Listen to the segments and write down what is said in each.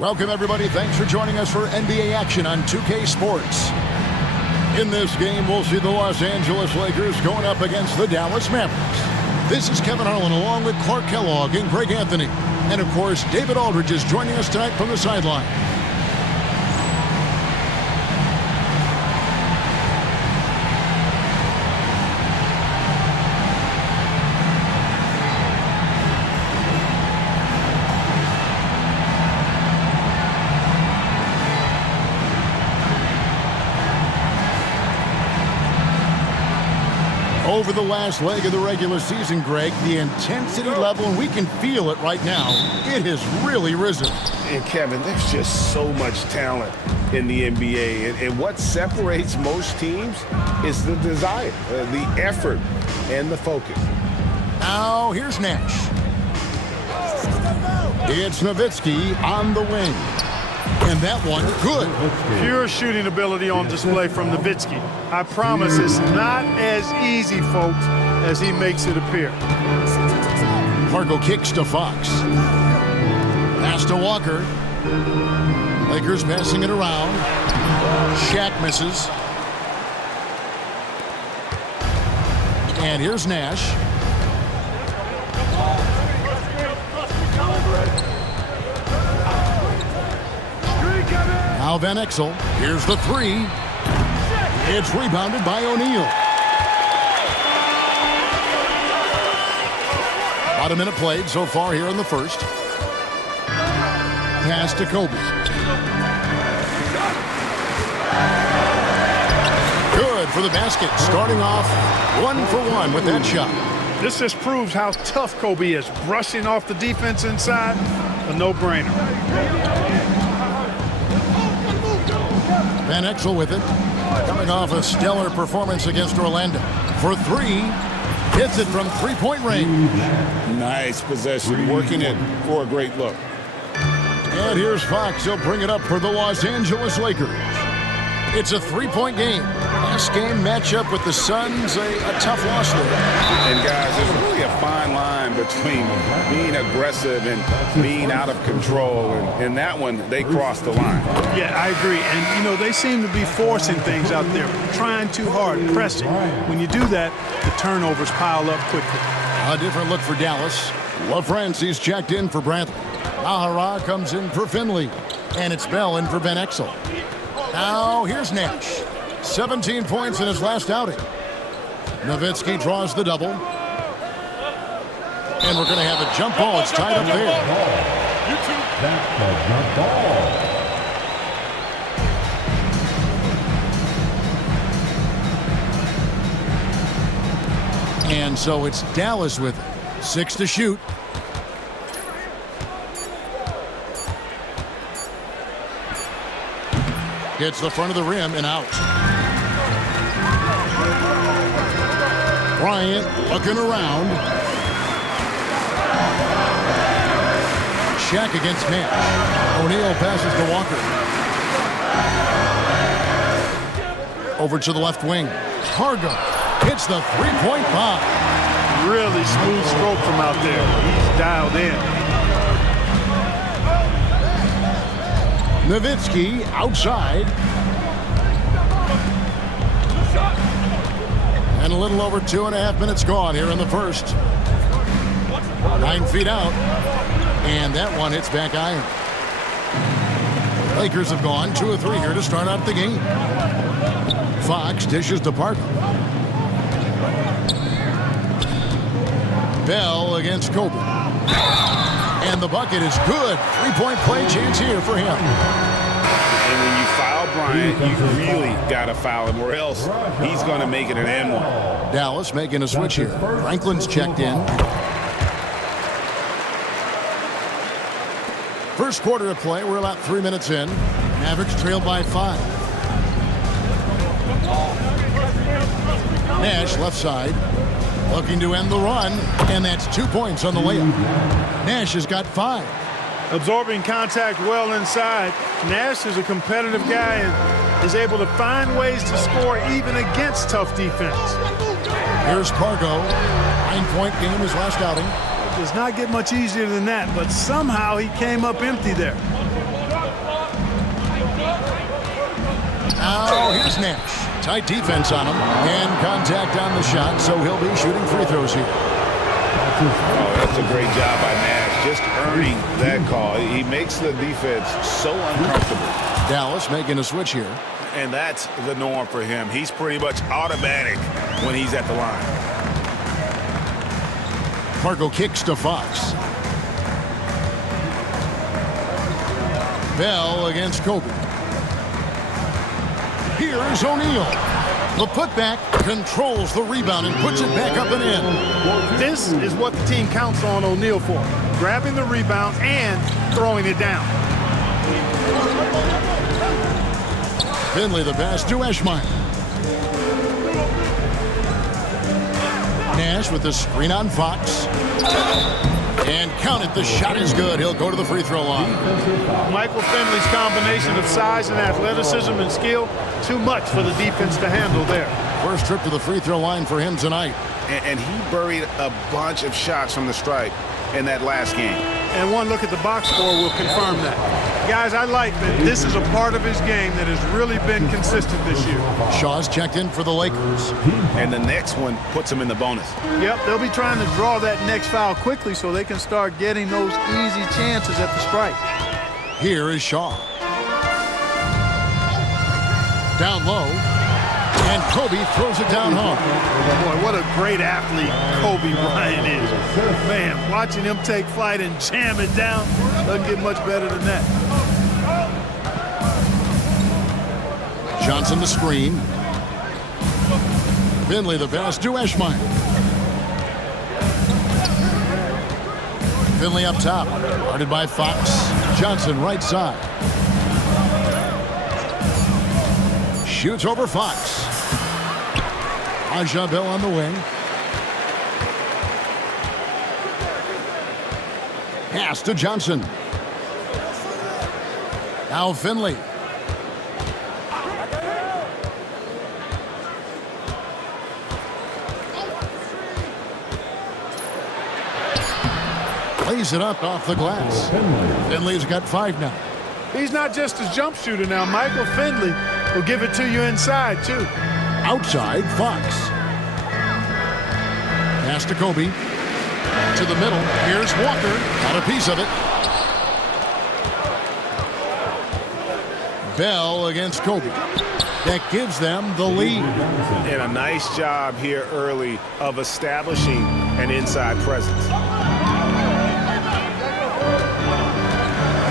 Welcome, everybody. Thanks for joining us for NBA action on 2K Sports. In this game, we'll see the Los Angeles Lakers going up against the Dallas Mavericks. This is Kevin Harlan along with Clark Kellogg and Greg Anthony. And, of course, David Aldridge is joining us tonight from the sideline. Over the last leg of the regular season, Greg, the intensity level, and we can feel it right now, it has really risen. And Kevin, there's just so much talent in the NBA. And what separates most teams is the desire, the effort, and the focus. Now, here's Nash. It's Nowitzki on the wing. And that one, good. Pure shooting ability on display from Nowitzki. I promise it's not as easy, folks, as he makes it appear. Pargo kicks to Fox. Pass to Walker. Lakers passing it around. Shaq misses. And here's Nash. Now Van Exel. Here's the three. It's rebounded by O'Neal. About a minute played so far here in the first. Pass to Kobe. Good for the basket. Starting off 1 for 1 with that shot. This just proves how tough Kobe is. Brushing off the defense inside, a no-brainer. Van Exel with it. Coming off a stellar performance against Orlando. For three. Hits it from three-point range. Nice possession. Working it for a great look. And here's Fox. He'll bring it up for the Los Angeles Lakers. It's a three-point game. Last game matchup with the Suns, a tough loss there. And, guys, there's really a fine line between being aggressive and being out of control. And that one, they crossed the line. Yeah, I agree. And, you know, they seem to be forcing things out there, trying too hard, pressing. When you do that, the turnovers pile up quickly. A different look for Dallas. LaFrancis checked in for Bradley. Ahara comes in for Finley. And it's Bell in for Van Exel. Now here's Nash. 17 points in his last outing. Nowitzki draws the double. And we're going to have a jump ball. It's tied up there. That's a jump ball. And so it's Dallas with it. 6 to shoot. Hits the front of the rim and out. Bryant looking around. Shaq against Nash. O'Neal passes to Walker. Over to the left wing. Pargo hits the three-point bomb. Really smooth stroke from out there. He's dialed in. Nowitzki outside. And a little over 2.5 minutes gone here in the first. 9 feet out. And that one hits back iron. Lakers have gone 2 of 3 here to start out the game. Fox dishes to Parker. Bell against Kobe. And the bucket is good. Three-point play chance here for him. And when you foul Bryant, you really got to foul him, or else he's going to make it an N1. Dallas making a switch here. Franklin's checked in. First quarter of play. We're about 3 minutes in. Mavericks trailed by 5. Nash left side. Looking to end the run, and that's 2 points on the layup. Nash has got 5. Absorbing contact well inside. Nash is a competitive guy and is able to find ways to score even against tough defense. Here's Pargo. 9-point game his last outing. It does not get much easier than that, but somehow he came up empty there. Now here's Nash. Tight defense on him. And contact on the shot, so he'll be shooting free throws here. Oh, that's a great job by Nash, just earning that call. He makes the defense so uncomfortable. Dallas making a switch here. And that's the norm for him. He's pretty much automatic when he's at the line. Marco kicks to Fox. Bell against Kobe. Here's O'Neal. The putback controls the rebound and puts it back up and in. This is what the team counts on O'Neal for. Grabbing the rebound and throwing it down. Finley the pass to Eschmeyer. Nash with the screen on Fox. And count it, the shot is good. He'll go to the free throw line. Michael Finley's combination of size and athleticism and skill, too much for the defense to handle there. First trip to the free throw line for him tonight. And he buried a bunch of shots from the stripe in that last game. And one look at the box score will confirm that. Guys, I like that this is a part of his game that has really been consistent this year. Shaw's checked in for the Lakers. And the next one puts him in the bonus. Yep, they'll be trying to draw that next foul quickly so they can start getting those easy chances at the stripe. Here is Shaw. Down low. And Kobe throws it down home. Boy, what a great athlete Kobe Bryant is. Man, watching him take flight and jam it down doesn't get much better than that. Johnson the screen. Finley the pass to Eschmeyer. Finley up top. Guarded by Fox. Johnson right side. Shoots over Fox. Aja Bell on the wing. Pass to Johnson. Now Finley. Plays it up off the glass. Finley's got 5 now. He's not just a jump shooter now. Michael Finley will give it to you inside, too. Outside, Fox. Pass to Kobe. To the middle. Here's Walker. Got a piece of it. Bell against Kobe. That gives them the lead. And a nice job here early of establishing an inside presence.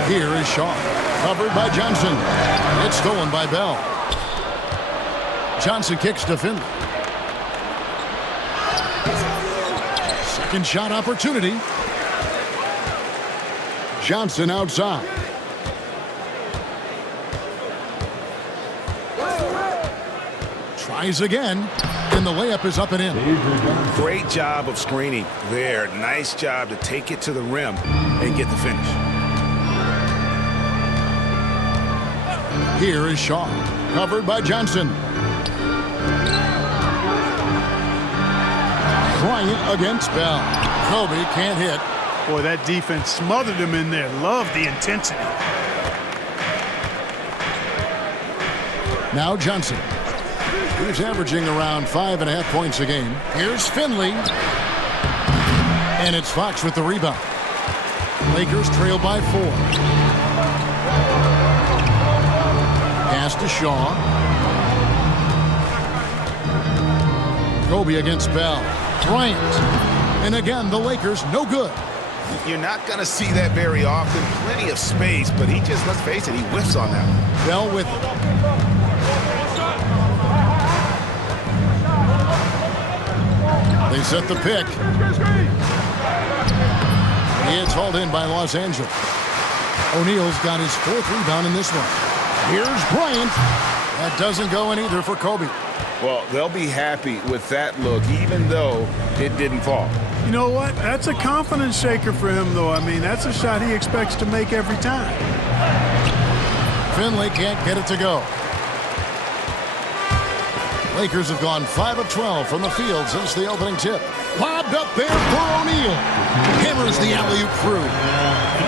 Here is Shaw. Covered by Johnson. It's stolen by Bell. Johnson kicks to Finley. Second shot opportunity. Johnson outside. Tries again, and the layup is up and in. Great job of screening there. Nice job to take it to the rim and get the finish. Here is Shaw, covered by Johnson. Bryant against Bell. Kobe can't hit. Boy, that defense smothered him in there. Love the intensity. Now Johnson. He's averaging around 5.5 points a game. Here's Finley. And it's Fox with the rebound. Lakers trail by 4. Pass to Shaw. Kobe against Bell. Bryant. And again, the Lakers no good. You're not going to see that very often. Plenty of space, but he just, let's face it, he whiffs on that one. Bell with it. They set the pick. It's hauled in by Los Angeles. O'Neal's got his 4th rebound in this one. Here's Bryant. That doesn't go in either for Kobe. Well, they'll be happy with that look, even though it didn't fall. You know what? That's a confidence shaker for him, though. I mean, that's a shot he expects to make every time. Finley can't get it to go. Lakers have gone 5 of 12 from the field since the opening tip. Lobbed up there for O'Neal. Hammers the alley-oop through.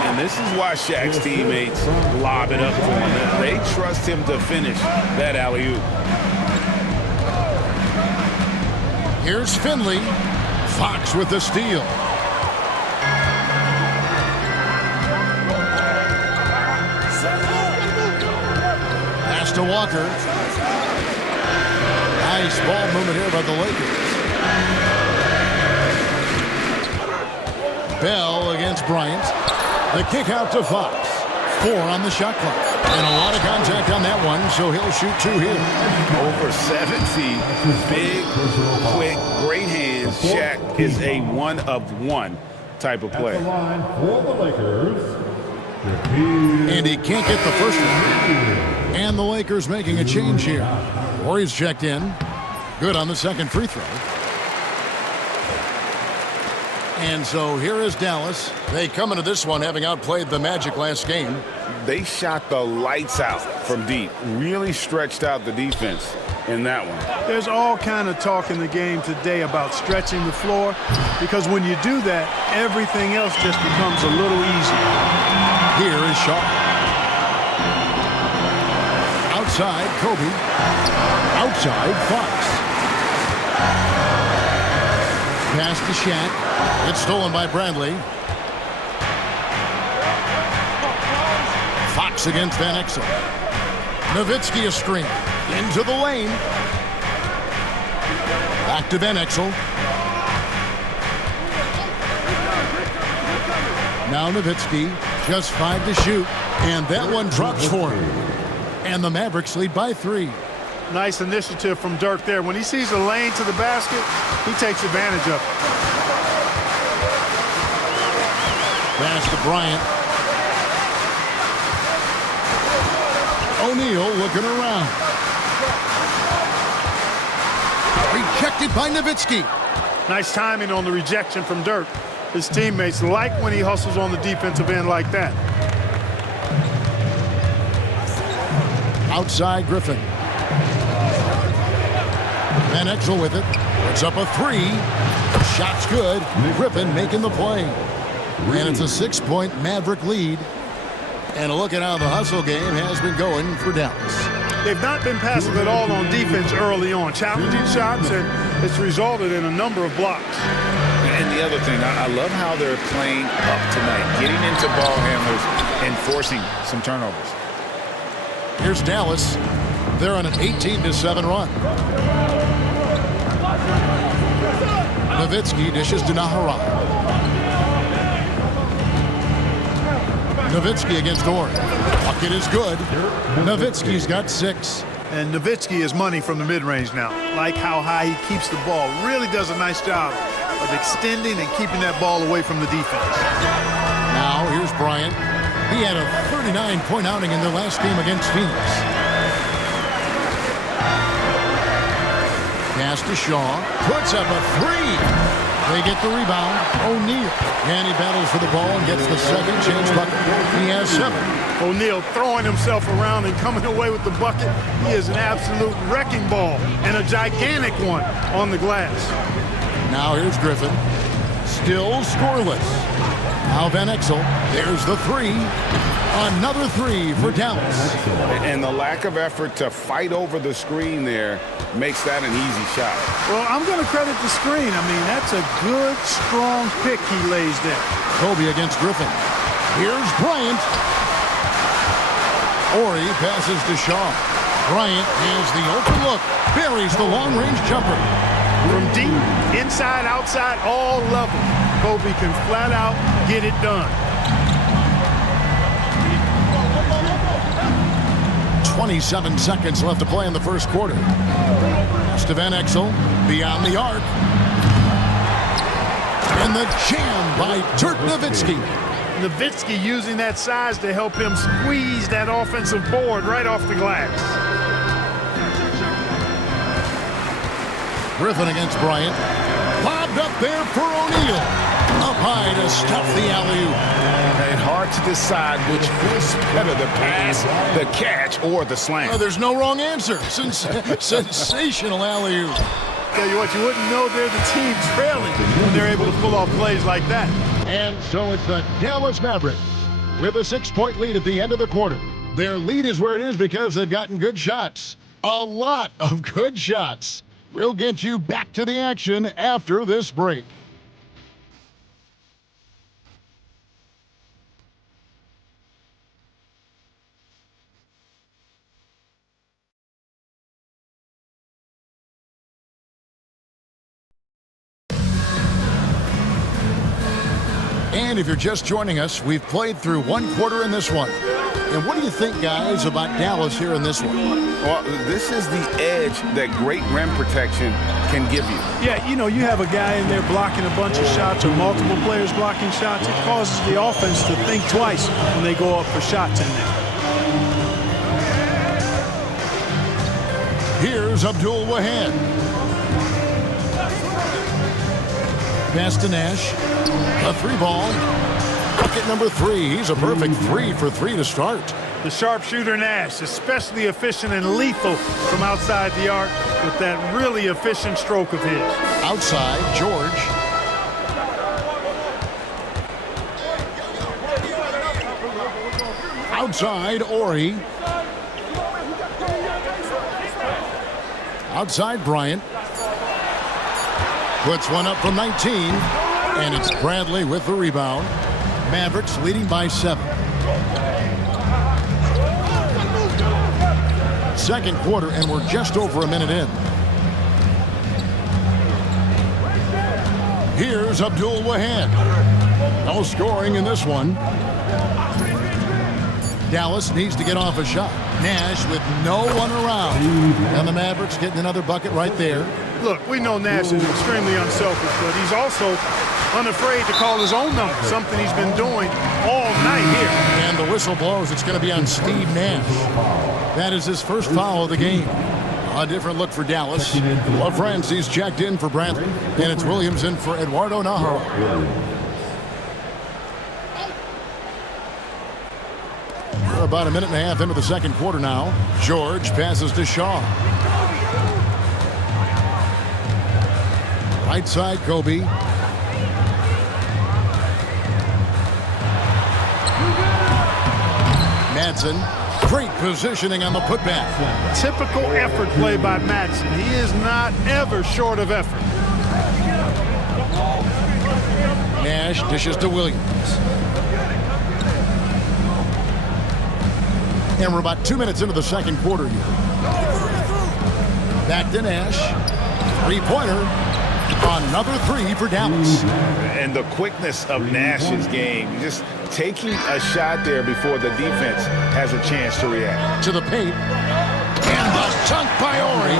And this is why Shaq's teammates lob it up for him. They trust him to finish that alley-oop. Here's Finley. Fox with the steal. Pass to Walker. Nice ball movement here by the Lakers. Bell against Bryant. The kick out to Fox. 4 on the shot clock. And a lot of contact on that one, so he'll shoot 2 here. Over 7 feet. Big, quick, great hands. Shaq is a one-of-one type of player. At the line for the Lakers, And he can't get the first one. And the Lakers making a change here. Warriors checked in. Good on the second free throw. And so here is Dallas. They come into this one having outplayed the Magic last game. They shot the lights out from deep. Really stretched out the defense in that one. There's all kind of talk in the game today about stretching the floor, because when you do that, everything else just becomes a little easier. Here is Shaw. Outside, Kobe. Outside, Fox. Pass to Shaq. It's stolen by Bradley. Fox against Van Exel. Nowitzki a screen. Into the lane. Back to Van Exel. Now Nowitzki. Just 5 to shoot. And that one drops for him. And the Mavericks lead by 3. Nice initiative from Dirk there. When he sees a lane to the basket, he takes advantage of it. Pass to Bryant. O'Neal looking around. Rejected by Nowitzki. Nice timing on the rejection from Dirk. His teammates like when he hustles on the defensive end like that. Outside Griffin. Van Exel with it. It's up a 3. Shot's good. Griffin making the play. And it's a 6-point Maverick lead. And a look at how the hustle game has been going for Dallas. They've not been passive at all on defense early on. Challenging shots, and it's resulted in a number of blocks. And the other thing, I love how they're playing up tonight, getting into ball handlers and forcing some turnovers. Here's Dallas. They're on an 18-7 run. Nowitzki dishes to Naharan. Nowitzki against Orr. Bucket is good. Nowitzki's got 6. And Nowitzki is money from the mid-range now. Like how high he keeps the ball. Really does a nice job of extending and keeping that ball away from the defense. Now here's Bryant. He had a 39-point outing in their last game against Phoenix. Pass to Shaw. Puts up a 3. They get the rebound. O'Neal. And he battles for the ball and gets the second chance bucket. He has 7. O'Neal throwing himself around and coming away with the bucket. He is an absolute wrecking ball and a gigantic one on the glass. Now here's Griffin. Still scoreless. Now Van Exel. There's the 3. Another 3 for Dallas. And the lack of effort to fight over the screen there makes that an easy shot. Well, I'm going to credit the screen. I mean, that's a good, strong pick he lays there. Kobe against Griffin. Here's Bryant. Ori passes to Shaw. Bryant has the open look. Buries the long-range jumper. From deep, inside, outside, all levels, Kobe can flat out get it done. 27 seconds left to play in the first quarter. Pass to Van Exel, beyond the arc. And the jam by Dirk Nowitzki. Nowitzki using that size to help him squeeze that offensive board right off the glass. Griffin against Bryant. Lobbed up there for O'Neal. Up high to stuff the alley-oop. And hard to decide which is better, the pass, the catch, or the slam. Oh, there's no wrong answer. Sensational alley-oop. Tell you what, you wouldn't know they're the team trailing when they're able to pull off plays like that. And so it's the Dallas Mavericks with a 6-point lead at the end of the quarter. Their lead is where it is because they've gotten good shots. A lot of good shots. We'll get you back to the action after this break. And if you're just joining us, we've played through one quarter in this one. And what do you think, guys, about Dallas here in this one? Well, this is the edge that great rim protection can give you. Yeah, you know, you have a guy in there blocking a bunch of shots or multiple players blocking shots. It causes the offense to think twice when they go up for shots in there. Here's Abdul Wahab. Pass to Nash. A 3-ball. Bucket number 3. He's a perfect 3 for 3 to start. The sharpshooter Nash, especially efficient and lethal from outside the arc with that really efficient stroke of his. Outside, George. Outside, Ori. Outside, Bryant. Puts one up from 19, and it's Bradley with the rebound. Mavericks leading by 7. Second quarter, and we're just over a minute in. Here's Abdul Wahab. No scoring in this one. Dallas needs to get off a shot. Nash with no one around. And the Mavericks getting another bucket right there. Look, we know Nash is extremely unselfish, but he's also unafraid to call his own number, something he's been doing all night here. And the whistle blows. It's going to be on Steve Nash. That is his first foul of the game. A different look for Dallas. LaFrancis checked in for Bradley, and it's Williams in for Eduardo Najarro. We're about a minute and a half into the second quarter now. George passes to Shaw. Right side, Kobe. Madsen, great positioning on the putback. Typical effort play by Madsen. He is not ever short of effort. Nash dishes to Williams. And we're about 2 minutes into the second quarter here. Back to Nash. Three-pointer. Another 3 for Dallas. And the quickness of Nash's game, just taking a shot there before the defense has a chance to react. To the paint. And the chunk by Ori.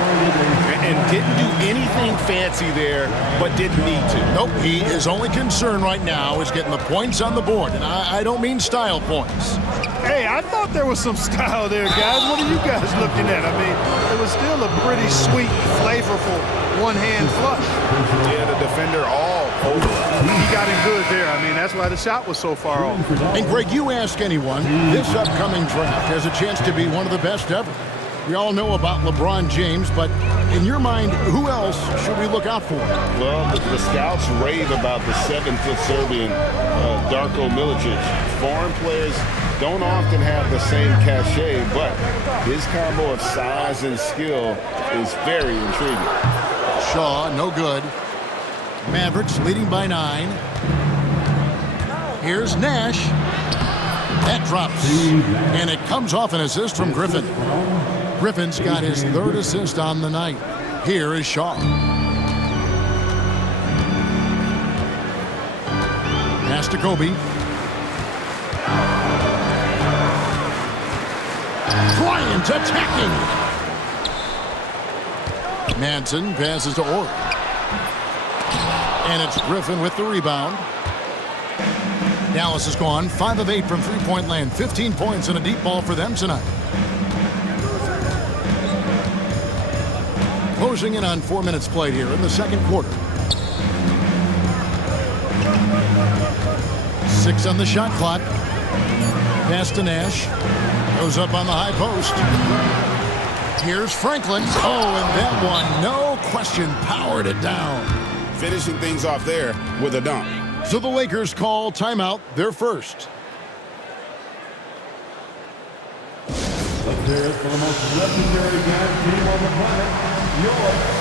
And didn't do anything fancy there, but didn't need to. Nope, his only concern right now is getting the points on the board. And I don't mean style points. Hey, I thought there was some style there, guys. What are you guys looking at? I mean, it was still a pretty sweet, flavorful one-hand flush. Yeah, the defender all over. He got him good there. I mean, that's why the shot was so far off. And, Greg, you ask anyone, this upcoming draft has a chance to be one of the best ever. We all know about LeBron James, but in your mind, who else should we look out for? Well, the scouts rave about the 7-foot Serbian, Darko Milicic. Foreign players don't often have the same cachet, but his combo of size and skill is very intriguing. Shaw, no good. Mavericks leading by 9. Here's Nash. That drops. And it comes off an assist from Griffin. Griffin's got his 3rd assist on the night. Here is Shaw. Pass to Kobe. Bryant attacking. Madsen passes to Ori. And it's Griffin with the rebound. Dallas has gone 5 of 8 from three-point land. 15 points and a deep ball for them tonight. Closing in on 4 minutes played here in the second quarter. 6 on the shot clock. Pass to Nash. Goes up on the high post. Here's Franklin. Oh, and that one, no question, powered it down. Finishing things off there with a dunk. So the Lakers call timeout, their first. Upstairs for the most legendary guy team on the planet, yours.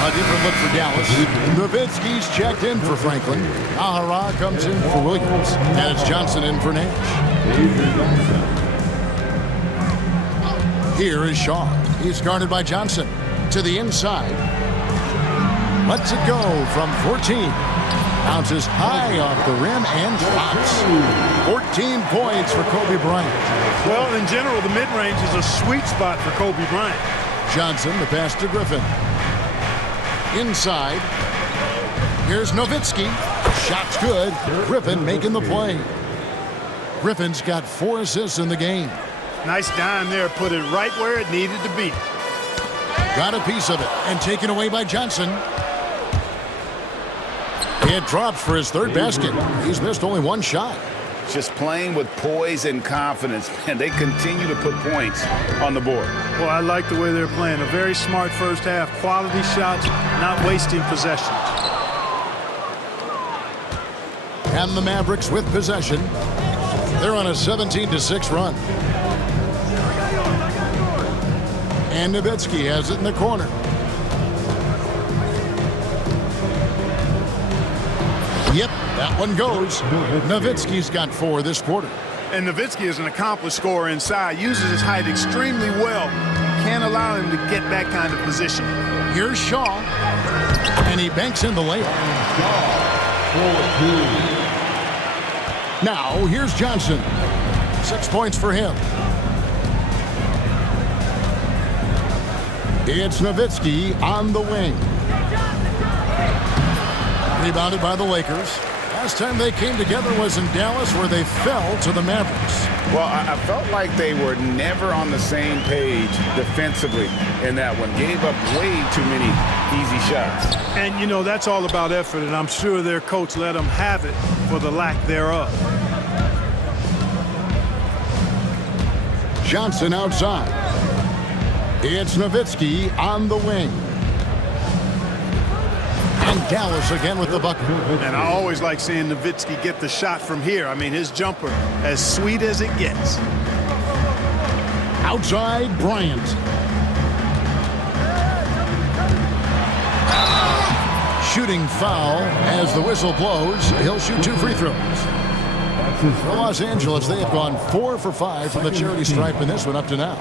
A different look for Dallas. Nowitzki's checked in for Franklin. Ahara comes in for Williams. And it's Johnson in for Nash. Here is Shaw. He's guarded by Johnson. To the inside. Lets it go from 14. Bounces high off the rim and drops. 14 points for Kobe Bryant. Well, in general, the mid-range is a sweet spot for Kobe Bryant. Johnson, the pass to Griffin. Inside. Here's Nowitzki. Shot's good. Griffin making the play. Griffin's got 4 assists in the game. Nice dime there. Put it right where it needed to be. Got a piece of it and taken away by Johnson. It drops for his 3rd basket. He's missed only 1 shot. Just playing with poise and confidence, and they continue to put points on the board. Well, I like the way they're playing. A very smart first half. Quality shots, not wasting possessions. And the Mavericks with possession. They're on a 17-6 run. And Nowitzki has it in the corner. Yep, that one goes. Nowitzki's got 4 this quarter. And Nowitzki is an accomplished scorer inside. Uses his height extremely well. Can't allow him to get that kind of position. Here's Shaw. And he banks in the layup. Now, here's Johnson. 6 points for him. It's Nowitzki on the wing. Rebounded by the Lakers. Last time they came together was in Dallas, where they fell to the Mavericks. Well, I felt like they were never on the same page defensively in that one. Gave up way too many easy shots. And, you know, that's all about effort, and I'm sure their coach let them have it for the lack thereof. Johnson outside. It's Nowitzki on the wing. And Dallas again with the bucket. And I always like seeing Nowitzki get the shot from here. I mean, his jumper, as sweet as it gets. Outside, Bryant. Shooting foul as the whistle blows. He'll shoot 2 free throws. For Los Angeles, they have gone 4 for 5 from the charity stripe in this one up to now.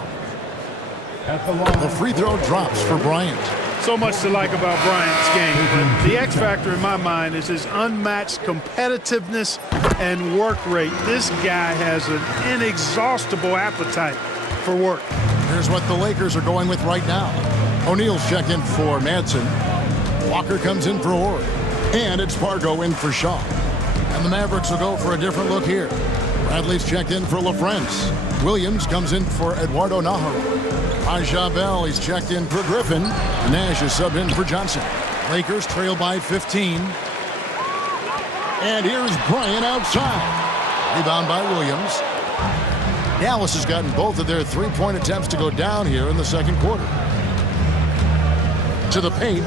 The free throw drops for Bryant. So much to like about Bryant's game. But the X factor in my mind is his unmatched competitiveness and work rate. This guy has an inexhaustible appetite for work. Here's what the Lakers are going with right now. O'Neal's checked in for Madsen. Walker comes in for Horry. And it's Pargo in for Shaw. And the Mavericks will go for a different look here. Bradley's checked in for LaFrance. Williams comes in for Eduardo Nahara. Bell, he's checked in for Griffin. Nash is subbed in for Johnson. Lakers trail by 15. And here's Bryant outside. Rebound by Williams. Dallas has gotten both of their 3-point attempts to go down here in the second quarter. To the paint.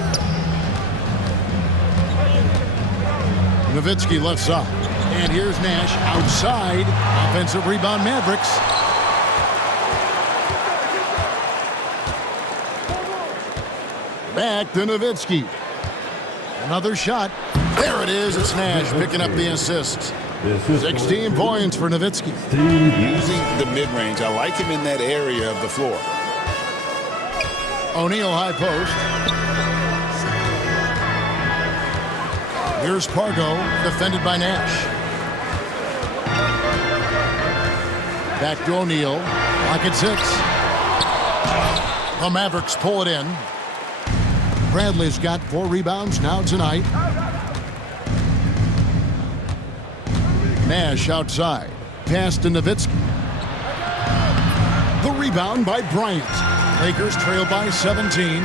Nowitzki left side. And here's Nash outside. Offensive rebound, Mavericks. Back to Nowitzki. Another shot. There it is. It's Nash picking up the assist. 16 points for Nowitzki. Using the mid-range. I like him in that area of the floor. O'Neal high post. Here's Pargo, defended by Nash. Back to O'Neal. Lock at 6. The Mavericks pull it in. Bradley's got 4 rebounds now tonight. Nash outside. Pass to Nowitzki. The rebound by Bryant. Lakers trail by 17.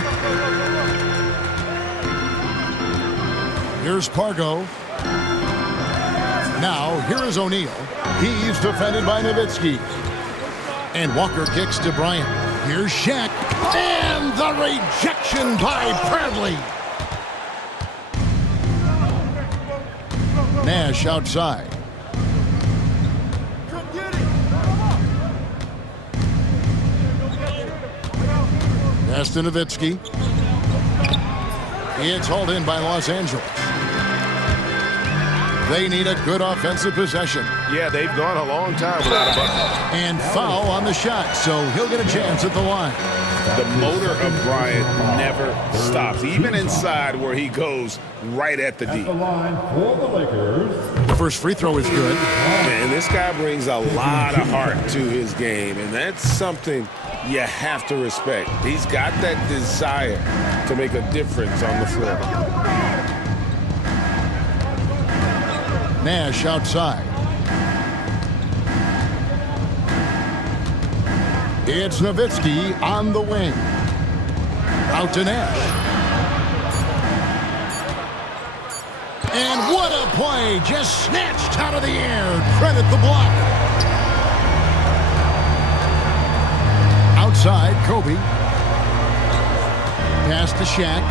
Here's Pargo. Now, here is O'Neal. He's defended by Nowitzki. And Walker kicks to Bryant. Here's Shaq. And the rejection by Bradley. Nash outside. Pass to Nowitzki. It's hauled in by Los Angeles. They need a good offensive possession. Yeah, they've gone a long time without a bucket. And foul on the shot, so he'll get a chance at the line. The motor of Bryant never stops, even inside where he goes right at the D. At the line for the Lakers. The first free throw is good. Man, this guy brings a lot of heart to his game, and that's something you have to respect. He's got that desire to make a difference on the floor. Nash outside. It's Nowitzki on the wing. Out to Nash. And what a play! Just snatched out of the air. Credit the block. Outside, Kobe. Pass to Shaq.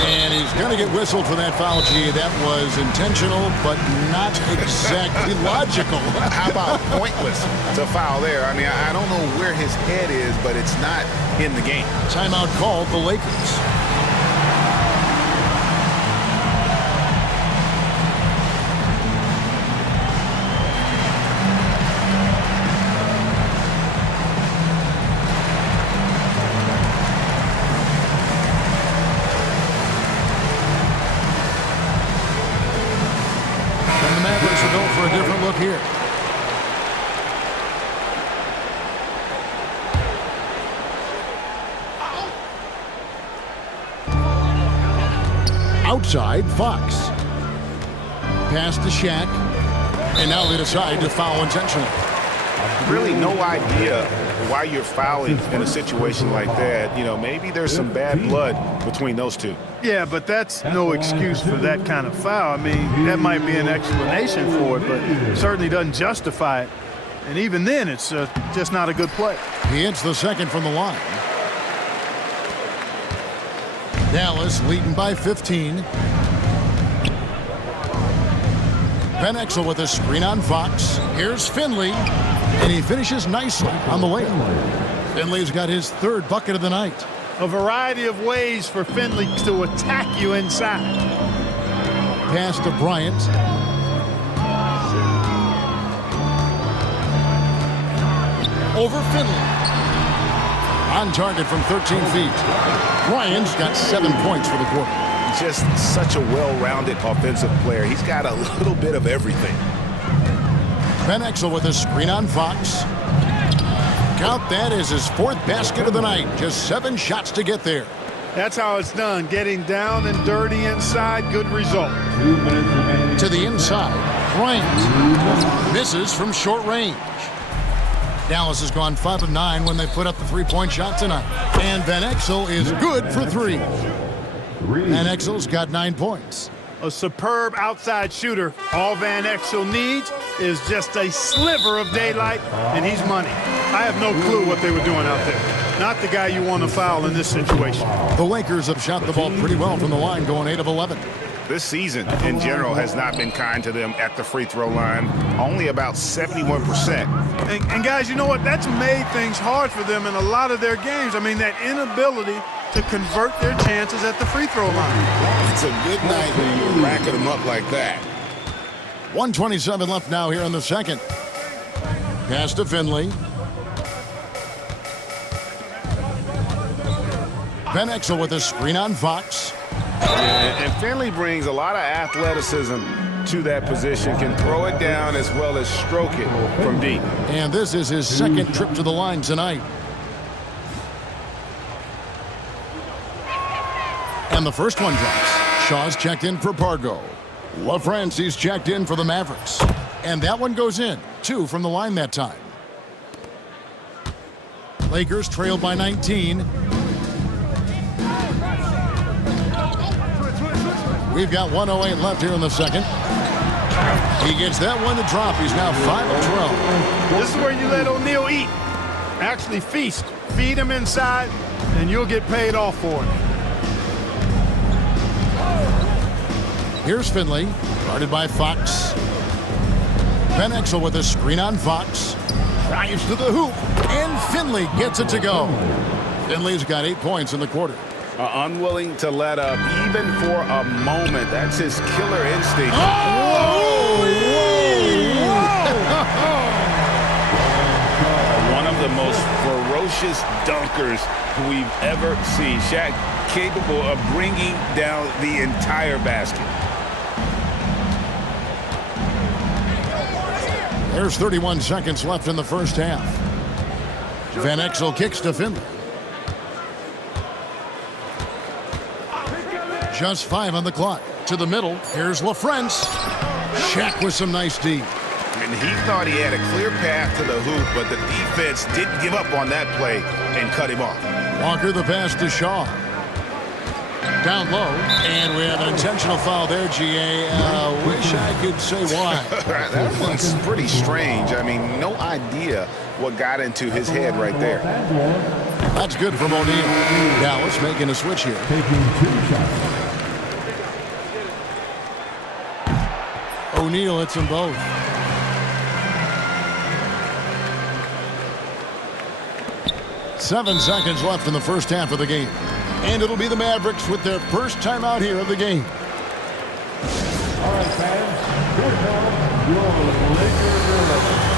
And he's going to get whistled for that foul. Gee, that was intentional, but not exactly logical. How about pointless to foul there? I mean, I don't know where his head is, but it's not in the game. Timeout called the Lakers. For a different look here. Outside, Fox. Pass to Shaq. And now they decide to foul intentionally. Really no idea why you're fouling in a situation like that. You know, maybe there's some bad blood between those two. Yeah, but that's no excuse for that kind of foul. I mean, that might be an explanation for it, but it certainly doesn't justify it. And even then, it's just not a good play. He hits the second from the line. Dallas leading by 15. Van Exel with a screen on Fox. Here's Finley. And he finishes nicely on the layup. Finley's got his third bucket of the night. A variety of ways for Finley to attack you inside. Pass to Bryant. Over Finley. On target from 13 feet. Bryant's got 7 points for the quarter. Just such a well-rounded offensive player. He's got a little bit of everything. Van Exel with a screen on Fox. Count that as his fourth basket of the night. Just 7 shots to get there. That's how it's done. Getting down and dirty inside. Good result. 2 minutes remaining. To the inside. Bryant misses from short range. Dallas has gone 5 of 9 when they put up the three-point shot tonight. And Van Exel is good for 3. Van Exel's got 9 points. A superb outside shooter. All Van Exel needs is just a sliver of daylight, and he's money. I have no clue what they were doing out there. Not the guy you want to foul in this situation. The Lakers have shot the ball pretty well from the line, going 8 of 11. This season, in general, has not been kind to them at the free throw line. Only about 71%. And guys, you know what? That's made things hard for them in a lot of their games. I mean, that inability to convert their chances at the free throw line. It's a good night when you're racking them up like that. 1:27 left now here in the second. Pass to Finley. Van Exel with a screen on Fox. And Finley brings a lot of athleticism to that position, can throw it down as well as stroke it from deep. And this is his second trip to the line tonight. And the first one drops. Shaw's checked in for Pargo. LaFrancis checked in for the Mavericks. And that one goes in. 2 from the line that time. Lakers trailed by 19. We've got 1:08 left here in the second. He gets that one to drop. He's now 5 of 12. This is where you let O'Neal eat. Actually feast. Feed him inside, and you'll get paid off for it. Here's Finley, guarded by Fox. Van Exel with a screen on Fox. Drives to the hoop, and Finley gets it to go. Finley's got 8 points in the quarter. Unwilling to let up, even for a moment. That's his killer instinct. One of the most ferocious dunkers we've ever seen. Shaq capable of bringing down the entire basket. There's 31 seconds left in the first half. Van Exel kicks to Finley. Just 5 on the clock. To the middle. Here's LaFrance. Shaq with some nice D. And he thought he had a clear path to the hoop, but the defense didn't give up on that play and cut him off. Walker the pass to Shaw. Down low. And we have an intentional foul there, GA. Wish I could say why. That one's pretty strange. I mean, no idea what got into his head right there. That's good from O'Neal. Dallas making a switch here. Taking 2 shots. O'Neal hits them both. Seven seconds left in the first half of the game. And it'll be the Mavericks with their first time out here of the game. All right, fans. Here comes your Lakers 11.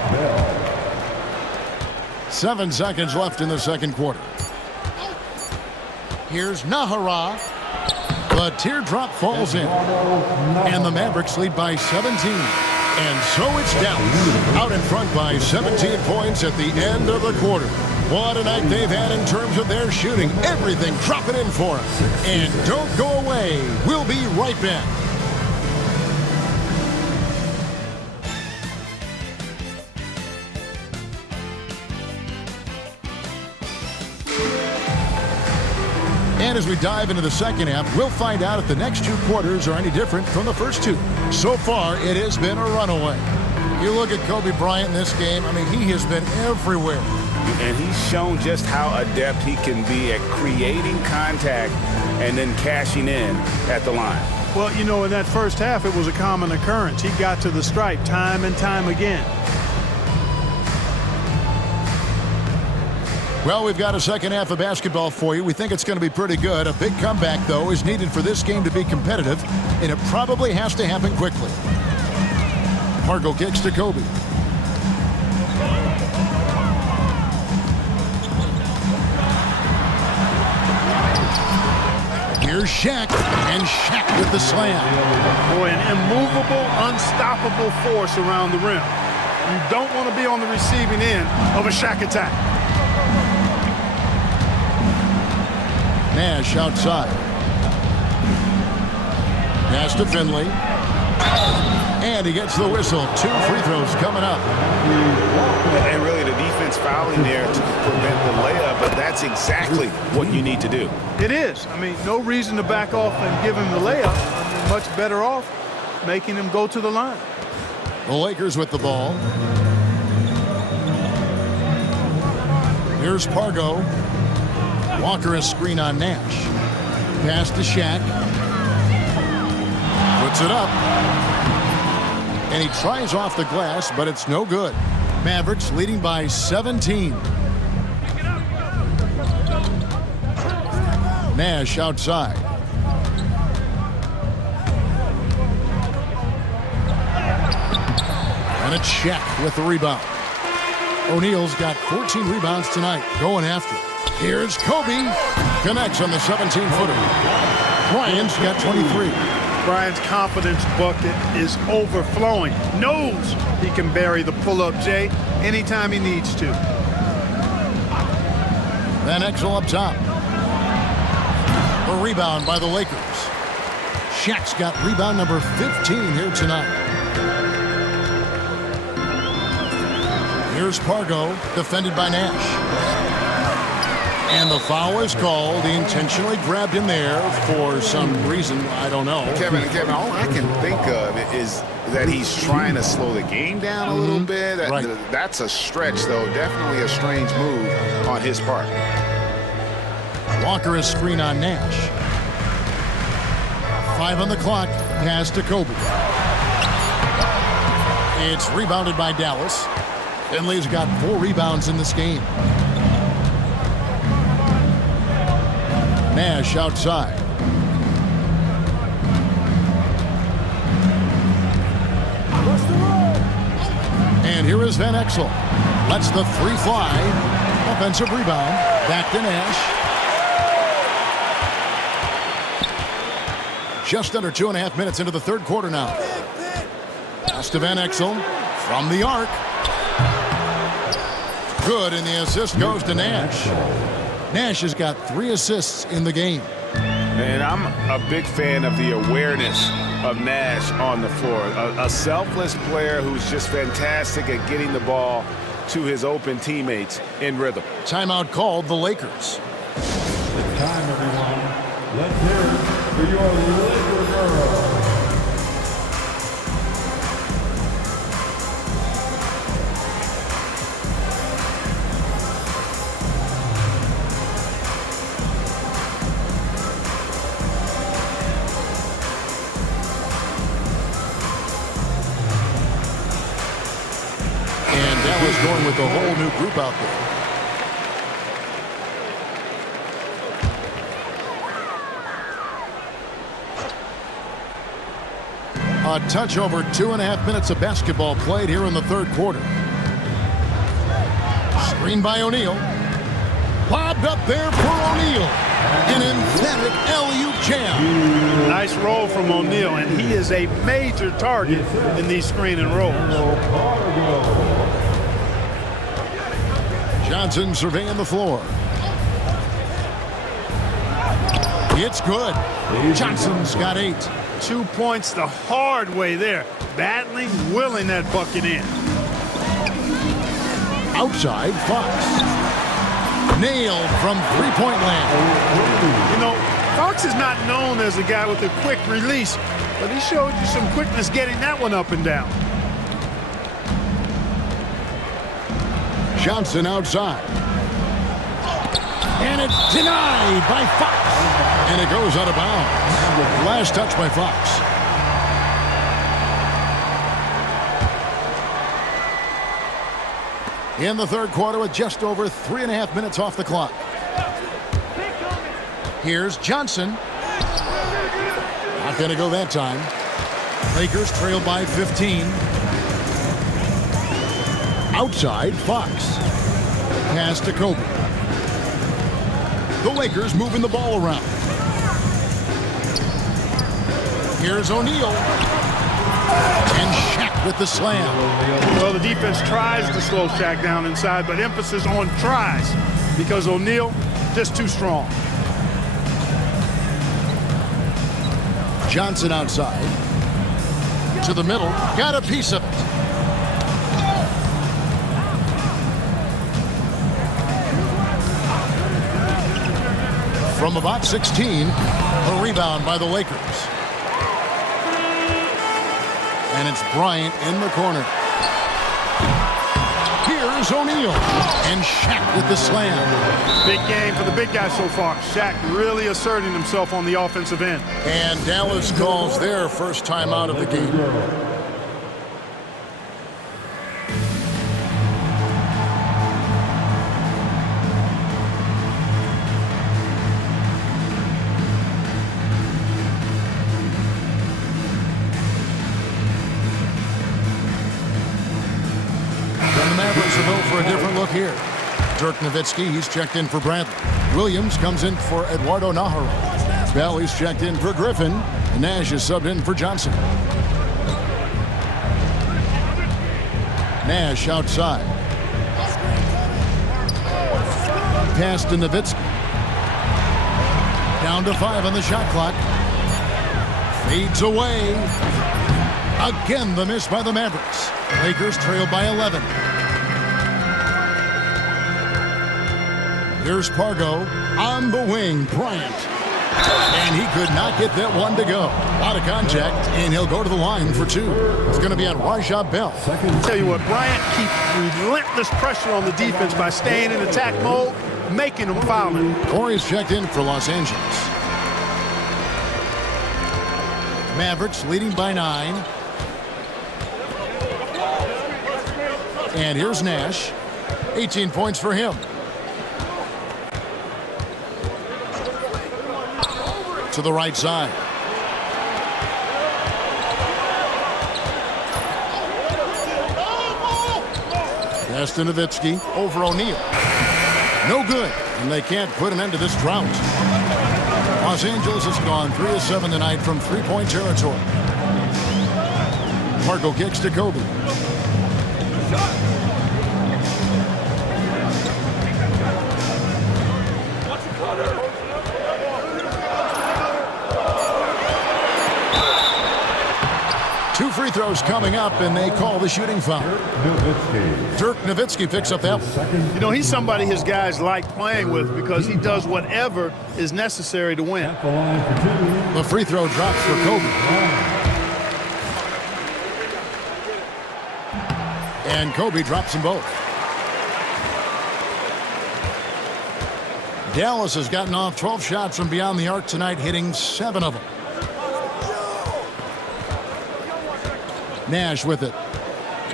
Number 7 seconds left in the second quarter. Here's Nahara. The teardrop falls in. And the Mavericks lead by 17. And so it's Dallas out in front by 17 points at the end of the quarter. What a night they've had in terms of their shooting. Everything dropping in for them. And don't go away. We'll be right back. And as we dive into the second half, we'll find out if the next 2 quarters are any different from the first 2. So far, it has been a runaway. You look at Kobe Bryant in this game, I mean, he has been everywhere. And he's shown just how adept he can be at creating contact and then cashing in at the line. Well, you know, in that first half, it was a common occurrence. He got to the stripe time and time again. Well, we've got a second half of basketball for you. We think it's going to be pretty good. A big comeback, though, is needed for this game to be competitive, and it probably has to happen quickly. Margo kicks to Kobe. Here's Shaq, and Shaq with the slam. Boy, an immovable, unstoppable force around the rim. You don't want to be on the receiving end of a Shaq attack. Nash outside. Pass to Finley. And he gets the whistle. 2 free throws coming up. And really the defense fouling there to prevent the layup, but that's exactly what you need to do. It is. I mean, no reason to back off and give him the layup. I mean, much better off making him go to the line. The Lakers with the ball. Here's Pargo. Walker a screen on Nash. Pass to Shaq. Puts it up. And he tries off the glass, but it's no good. Mavericks leading by 17. Nash outside. And it's Shaq with the rebound. O'Neal's got 14 rebounds tonight, going after it. Here's Kobe. Connects on the 17-footer. Bryant's got 23. Bryant's confidence bucket is overflowing. Knows he can bury the pull-up J anytime he needs to. Van Exel up top. A rebound by the Lakers. Shaq's got rebound number 15 here tonight. Here's Pargo, defended by Nash. And the foul is called. He intentionally grabbed him there for some reason. I don't know. Kevin, all I can think of is that he's trying to slow the game down a little bit. Right. That's a stretch, though. Definitely a strange move on his part. Walker is screen on Nash. 5 on the clock. Pass to Kobe. It's rebounded by Dallas. Finley's got 4 rebounds in this game. Nash outside. And here is Van Exel. Lets the 3 fly. Offensive rebound. Back to Nash. Just under 2.5 minutes into the third quarter now. Pass to Van Exel from the arc. Good, and the assist goes to Nash. Nash has got 3 assists in the game. And I'm a big fan of the awareness of Nash on the floor. A selfless player who's just fantastic at getting the ball to his open teammates in rhythm. Timeout called the Lakers. It's time, everyone. Let's hear it for your Laker girl. Going with a whole new group out there. A touch over 2.5 minutes of basketball played here in the third quarter. Screen by O'Neal. Lobbed up there for O'Neal. An emphatic alley-oop jam. Nice roll from O'Neal, and he is a major target in these screen and rolls. Johnson surveying the floor. It's good. Johnson's got 8. 2 points the hard way there. Battling, willing that bucket in. Outside, Fox. Nailed from three-point land. You know, Fox is not known as a guy with a quick release, but he showed you some quickness getting that one up and down. Johnson outside. And it's denied by Fox. And it goes out of bounds. Last touch by Fox. In the third quarter with just over 3.5 minutes off the clock. Here's Johnson. Not going to go that time. Lakers trail by 15. Outside, Fox. Pass to Kobe. The Lakers moving the ball around. Here's O'Neal. And Shaq with the slam. Well, the defense tries to slow Shaq down inside, but emphasis on tries because O'Neal just too strong. Johnson outside. To the middle. Got a piece of it. From about 16, a rebound by the Lakers. And it's Bryant in the corner. Here's O'Neal. And Shaq with the slam. Big game for the big guy so far. Shaq really asserting himself on the offensive end. And Dallas calls their first time out of the game. For a different look here. Dirk Nowitzki, he's checked in for Bradley. Williams comes in for Eduardo Nahara. Bell, he's checked in for Griffin. And Nash is subbed in for Johnson. Nash outside. Pass to Nowitzki. Down to 5 on the shot clock. Fades away. Again, the miss by the Mavericks. Lakers trail by 11. Here's Pargo on the wing, Bryant. And he could not get that one to go. Out of contact, and he'll go to the line for 2. It's going to be on Rajah Bell. I'll tell you what, Bryant keeps relentless pressure on the defense by staying in attack mode, making them foul him. Corey's checked in for Los Angeles. Mavericks leading by 9. And here's Nash. 18 points for him. To the right side. Pass to Nowitzki over O'Neal. No good, and they can't put an end to this drought. Los Angeles has gone 3 of 7 tonight from three-point territory. Pargo kicks to Kobe. Two free throws coming up, and they call the shooting foul. Dirk Nowitzki picks up that one. You know, he's somebody his guys like playing with because he does whatever is necessary to win. The free throw drops for Kobe. And Kobe drops them both. Dallas has gotten off 12 shots from beyond the arc tonight, hitting 7 of them. Nash with it.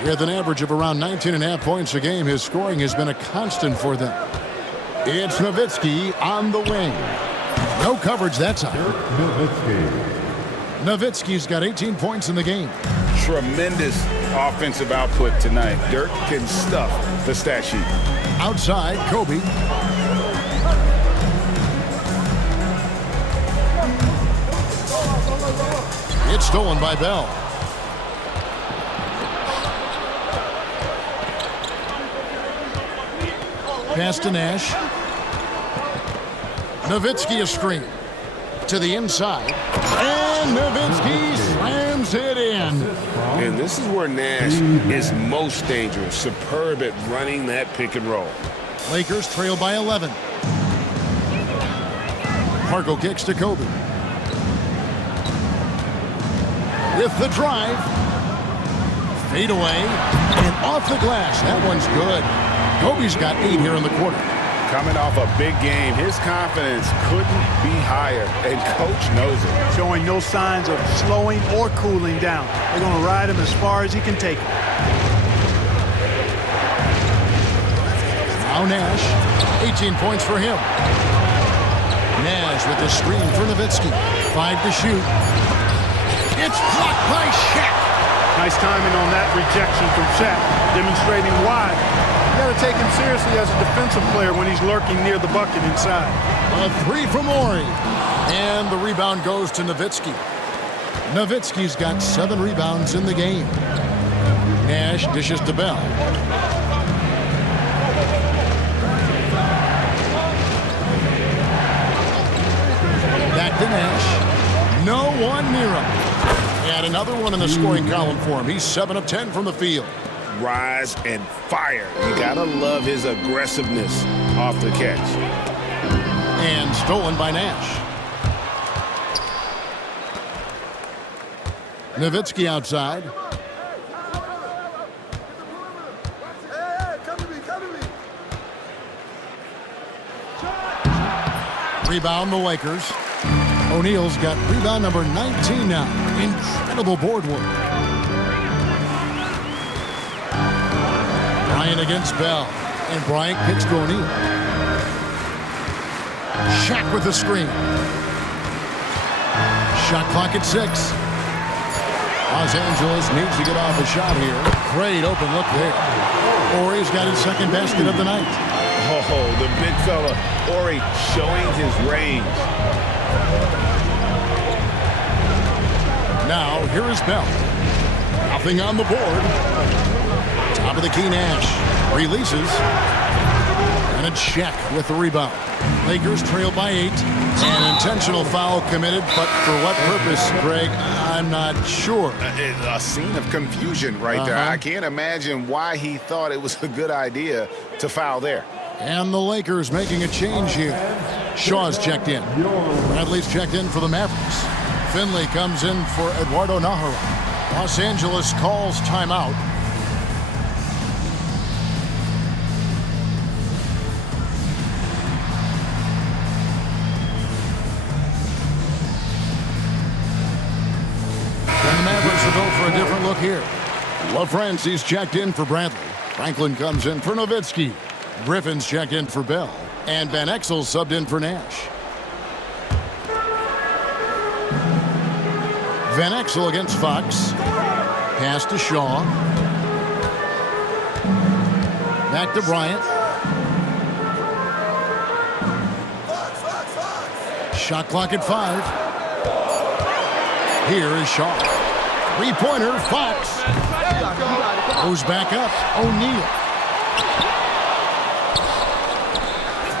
With an average of around 19.5 points a game, his scoring has been a constant for them. It's Nowitzki on the wing. No coverage that time. Nowitzki's got 18 points in the game. Tremendous offensive output tonight. Dirk can stuff the stat sheet. Outside, Kobe. It's stolen by Bell. Pass to Nash. Nowitzki a screen. To the inside. And Nowitzki slams it in. And this is where Nash is most dangerous. Superb at running that pick and roll. Lakers trail by 11. Pargo kicks to Kobe. With the drive. Fade away. And off the glass. That one's good. Kobe's got 8 here in the quarter. Coming off a big game, his confidence couldn't be higher, and coach knows it. Showing no signs of slowing or cooling down. They're going to ride him as far as he can take him. Now Nash, 18 points for him. Nash with the screen for Nowitzki. 5 to shoot. It's blocked by Shaq. Nice timing on that rejection from Shaq, demonstrating why you got to take him seriously as a defensive player when he's lurking near the bucket inside. A 3 from Morey. And the rebound goes to Nowitzki. Nowitzki's got 7 rebounds in the game. Nash dishes to Bell. Back to Nash. No one near him. And another one in the scoring column for him. He's 7 of 10 from the field. Rise and fire. You gotta love his aggressiveness off the catch. And stolen by Nash. Nowitzki outside. Rebound the Lakers. O'Neal's got rebound number 19 now. Incredible board work. Bryant against Bell. And Bryant kicks to O'Neal. Shaq with the screen. Shot clock at 6. Los Angeles needs to get off a shot here. Great open look there. Ori's got his second basket of the night. Oh, the big fella, Ori, showing his range. Now, here is Bell. Nothing on the board. Top of the key, Nash. Releases. And it's Shaq with the rebound. Lakers trail by 8. An intentional foul committed, but for what purpose, Greg, I'm not sure. A scene of confusion right there. I can't imagine why he thought it was a good idea to foul there. And the Lakers making a change here. Shaw's checked in. Bradley's checked in for the Mavericks. Finley comes in for Eduardo Nahara. Los Angeles calls timeout. And the Mavericks will go for a different look here. LaFrancis checked in for Bradley. Franklin comes in for Nowitzki. Griffin's checked in for Bell. And Van Exel subbed in for Nash. Van Exel against Fox. Pass to Shaw. Back to Bryant. Shot clock at 5. Here is Shaw. Three-pointer, Fox. Goes back up, O'Neal.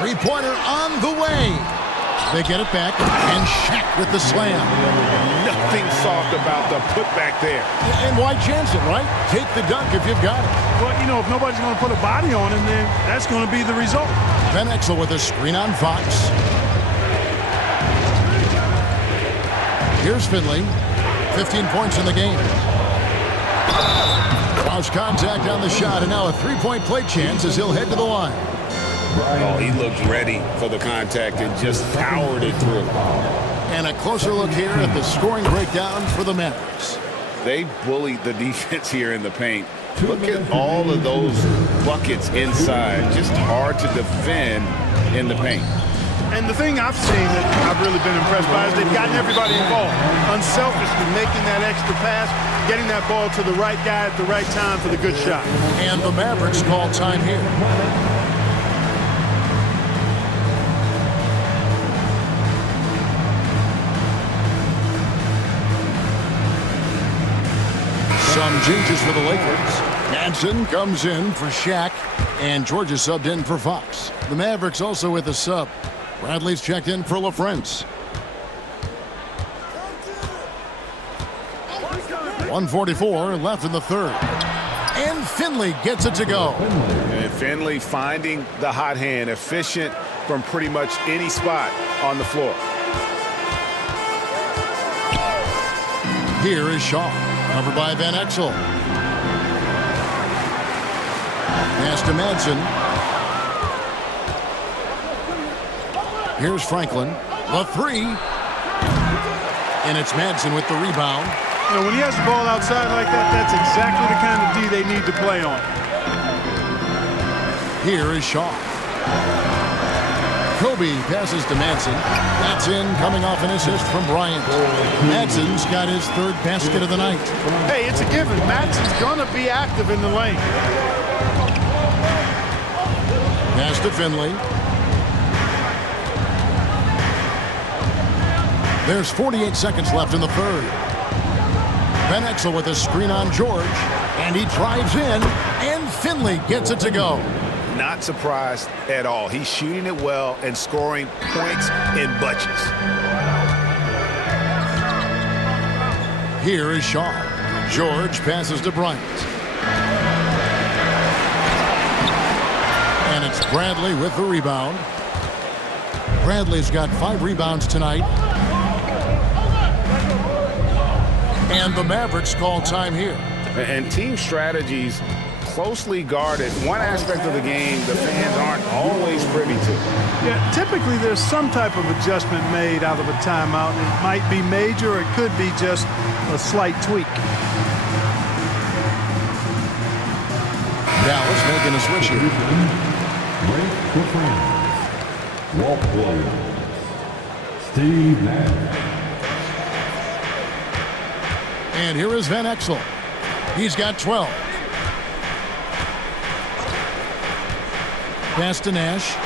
Three-pointer on the way. They get it back, and Shaq with the slam. Nothing soft about the putback there. And why chance it, right? Take the dunk if you've got it. Well, you know, if nobody's going to put a body on him, then that's going to be the result. Van Exel with a screen on Fox. Here's Finley. 15 points in the game. Cross contact on the shot, and now a three-point play chance as he'll head to the line. Oh, he looked ready for the contact and just powered it through. And a closer look here at the scoring breakdown for the Mavericks. They bullied the defense here in the paint. Look at all of those buckets inside. Just hard to defend in the paint. And the thing I've seen that I've really been impressed by is they've gotten everybody involved. Unselfishly making that extra pass, getting that ball to the right guy at the right time for the good shot. And the Mavericks call time here. Some changes for the Lakers. Manson comes in for Shaq, and Georgia subbed in for Fox. The Mavericks also with a sub. Bradley's checked in for LaFrance. 1:44 left in the third. And Finley gets it to go. And Finley finding the hot hand, efficient from pretty much any spot on the floor. Here is Shaw, covered by Van Exel. Pass to Madsen. Here's Franklin. The three. And it's Madsen with the rebound. You know, when he has the ball outside like that, that's exactly the kind of D they need to play on. Here is Shaw. Kobe passes to Madsen. That's in, coming off an assist from Bryant. Madsen's got his third basket of the night. Hey, it's a given. Madsen's going to be active in the lane. Pass to Finley. There's 48 seconds left in the third. Van Exel with a screen on George, and he drives in, and Finley gets it to go. Not surprised at all. He's shooting it well and scoring points in bunches. Here is Shaw. George passes to Bryant. And it's Bradley with the rebound. Bradley's got 5 rebounds tonight. And the Mavericks call time here. And team strategies closely guarded. One aspect of the game the fans aren't always privy to. Yeah, typically there's some type of adjustment made out of a timeout. It might be major, or it could be just a slight tweak. Dallas making a switch here. Break for France. Walt Williams. Steve Nash. And here is Van Exel. He's got 12. Pass to Nash.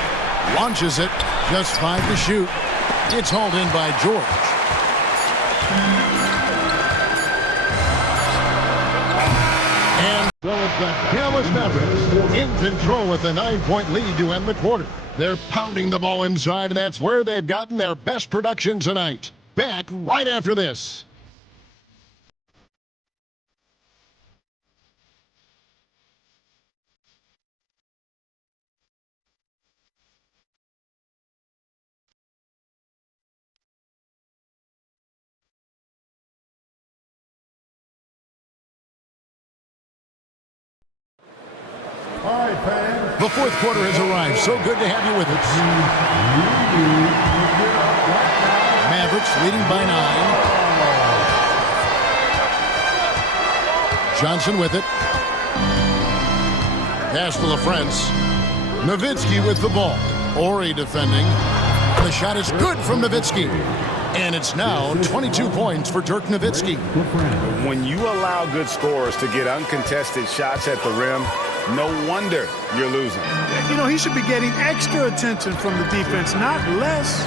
Launches it. Just 5 to shoot. It's hauled in by George. And so it's the Dallas Mavericks in control with a 9-point lead to end the quarter. They're pounding the ball inside, and that's where they've gotten their best production tonight. Back right after this. All right, fans. The fourth quarter has arrived. So good to have you with us. Mavericks leading by 9. Johnson with it. Pass to LaFrance. Nowitzki with the ball. Ori defending. The shot is good from Nowitzki. And it's now 22 points for Dirk Nowitzki. When you allow good scorers to get uncontested shots at the rim, no wonder you're losing. You know, he should be getting extra attention from the defense, not less.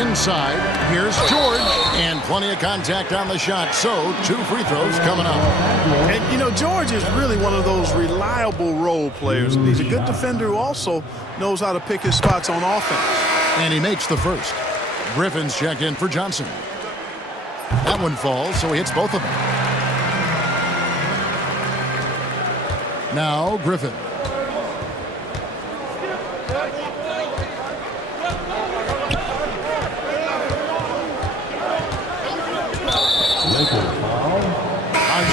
Inside, here's George, and plenty of contact on the shot, so 2 free throws coming up. And, you know, George is really one of those reliable role players. He's a good defender who also knows how to pick his spots on offense. And he makes the first. Griffin's checked in for Johnson. That one falls, so he hits both of them. Now, Griffin.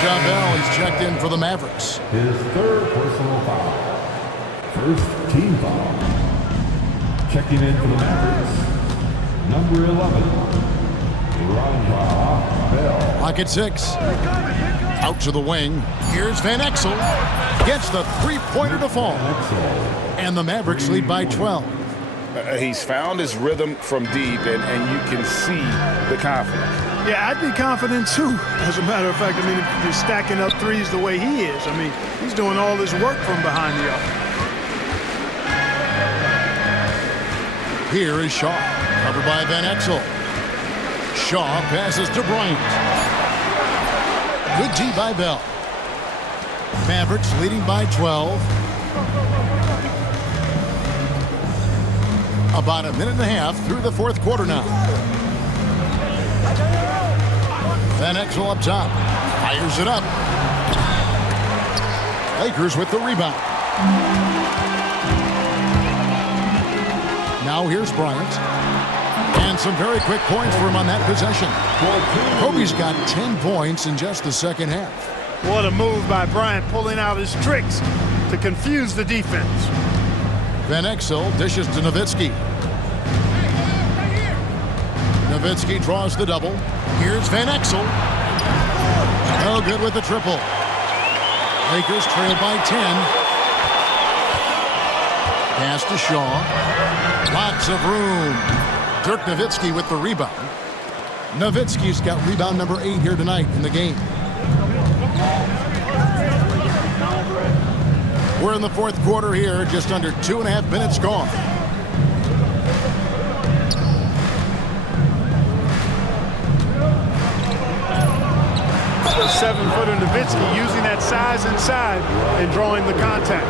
Bell is checked in for the Mavericks. His 3rd personal foul. 1st team foul. Checking in for the Mavericks. Number 11. Bell. Clock at 6. Out to the wing. Here's Van Exel. Gets the 3-pointer to fall. And the Mavericks lead by 12. He's found his rhythm from deep, and you can see the confidence. Yeah, I'd be confident too. As a matter of fact, I mean, if you're stacking up threes the way he is, I mean, he's doing all this work from behind the arc. Here is Shaw, covered by Van Exel. Shaw passes to Bryant. Good D by Bell. Mavericks leading by 12. About a minute and a half through the fourth quarter now. Van Exel up top. Fires it up. Lakers with the rebound. Now here's Bryant. And some very quick points for him on that possession. Kobe's got 10 points in just the second half. What a move by Bryant, pulling out his tricks to confuse the defense. Van Exel dishes to Nowitzki. Nowitzki draws the double. Here's Van Exel. No good with the triple. Lakers trail by 10. Pass to Shaw. Lots of room. Dirk Nowitzki with the rebound. Nowitzki's got rebound number 8 here tonight in the game. We're in the fourth quarter here, just under 2.5 minutes gone. The 7-footer Nowitzki using that size inside and drawing the contact.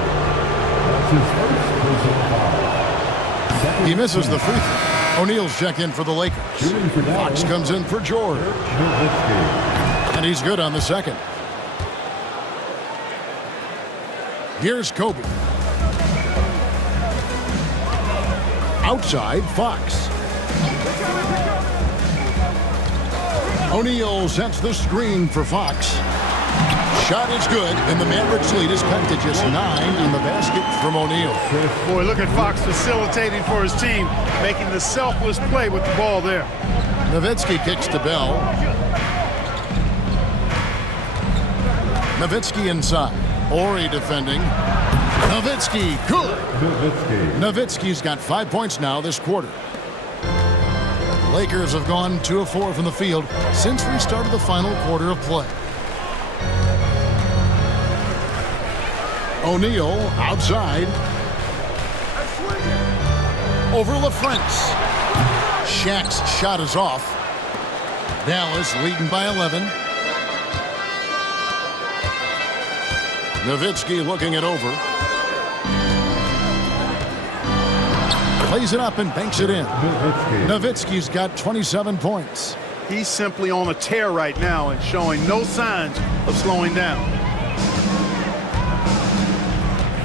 He misses the free throw. O'Neal's checked in for the Lakers. Fox comes in for George. And he's good on the second. Here's Kobe. Outside, Fox. O'Neal sets the screen for Fox. Shot is good, and the Mavericks lead is cut to just 9 in the basket from O'Neal. Boy, look at Fox facilitating for his team, making the selfless play with the ball there. Nowitzki kicks to Bell. Nowitzki inside. Ori defending. Nowitzki, good. Nowitzki's got 5 points now this quarter. Lakers have gone 2 of 4 from the field since we started the final quarter of play. O'Neal outside. over LaFrance. Shaq's shot is off. Dallas leading by 11. Nowitzki looking it over. Plays it up and banks it in. Nowitzki's got 27 points. He's simply on a tear right now and showing no signs of slowing down.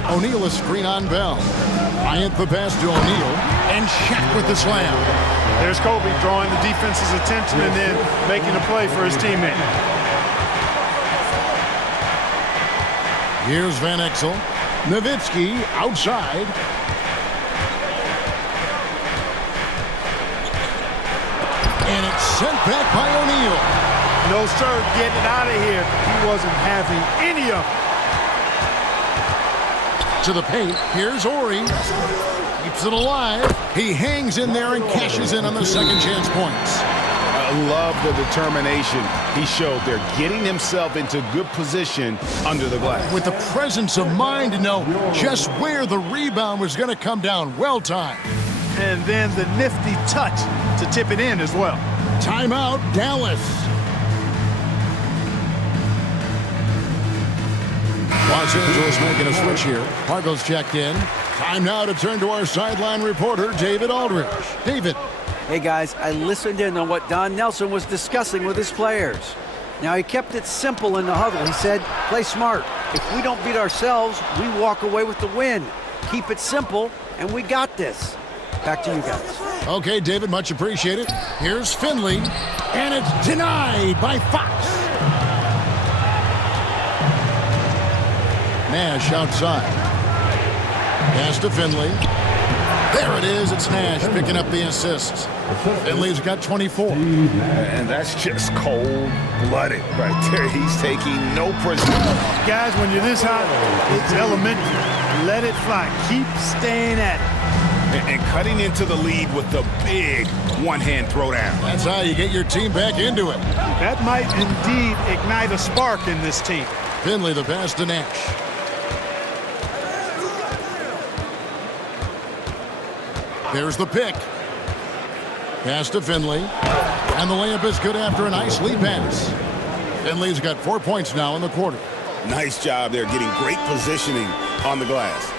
O'Neal a screen on Bell. Bryant the pass to O'Neal. And Shaq with the slam. There's Kobe drawing the defense's attention and then making a play for his teammate. Here's Van Exel. Nowitzki outside. And it's sent back by O'Neal. No, sir, get it out of here. He wasn't having any of it. To the paint. Here's Ori. Keeps it alive. He hangs in there and cashes in on the second chance points. I love the determination he showed there, getting himself into good position under the glass. With the presence of mind to know just where the rebound was going to come down. Well timed. And then the nifty touch to tip it in as well. Timeout, Dallas. Los Angeles making a switch here. Pargo's checked in. Time now to turn to our sideline reporter, David Aldridge. David. Hey, guys, I listened in on what Don Nelson was discussing with his players. Now, he kept it simple in the huddle. He said, play smart. If we don't beat ourselves, we walk away with the win. Keep it simple, and we got this. Back to you guys. Okay, David, much appreciated. Here's Finley, and it's denied by Fox. Nash outside. Pass to Finley. There it is. It's Nash picking up the assist. Finley's got 24. And that's just cold-blooded right there. He's taking no prisoners. Guys, when you're this hot, it's elementary. Let it fly. Keep staying at it. And cutting into the lead with the big one-hand throwdown. That's how you get your team back into it. That might indeed ignite a spark in this team. Finley the pass to Nash. There's the pick. Pass to Finley. And the layup is good after a nice lead pass. Finley's got 4 points now in the quarter. Nice job there, getting great positioning on the glass.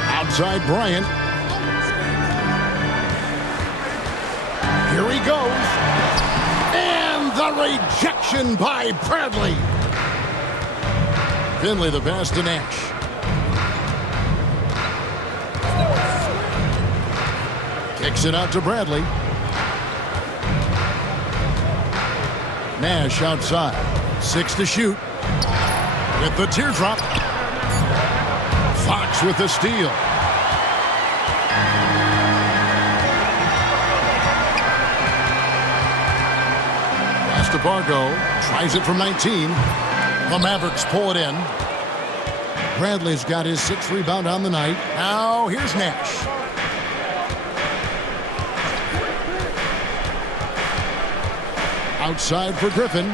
Outside Bryant. Here he goes. And the rejection by Bradley. Finley the pass to Nash. Kicks it out to Bradley. Nash outside. 6 to shoot. With the teardrop. Fox with the steal. Pass to Bargo. Tries it from 19. The Mavericks pull it in. Bradley's got his 6th rebound on the night. Now here's Nash. Outside for Griffin.